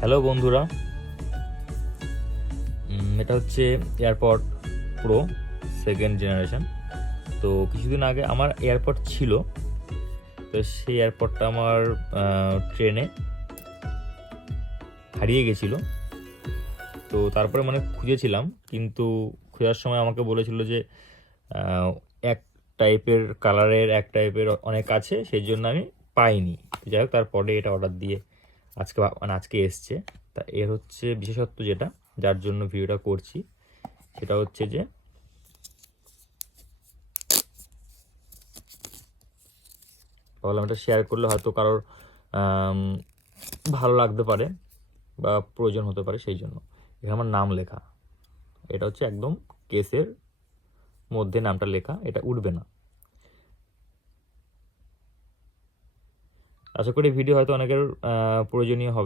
Hello বন্ধুরা, এটা হচ্ছে এয়ারপড প্রো সেকেন্ড জেনারেশন। তো কিছুদিন আগে আমার এয়ারপড ছিল, তো সেই এয়ারপডটা আমার ট্রেনে হারিয়ে গেছিলো। তো তারপরে খুঁজেছিলাম, কিন্তু খোঁজার সময় আমাকে বলেছিল যে আহ, এক টাইপের কালারের এক টাইপের অনেক আছে, সেই জন্য আমি পাইনি। যাই হোক, তারপরে এটা অর্ডার দিয়ে আজকে এসছে। তা এর হচ্ছে বিশেষত্ব যেটা, যার জন্য ভিডিওটা করছি, সেটা হচ্ছে যে ভাবলাম এটা শেয়ার করলে হয়তো কারোর আম, ভালো লাগতে পারে বা প্রয়োজন হতে পারে, সেই জন্য এখানে আমার নাম লেখা। এটা হচ্ছে একদম কেসের মধ্যে নামটা লেখা, এটা উঠবে না। আশা করি ভিডিও হয়তো অনেকের প্রয়োজনীয় হবে।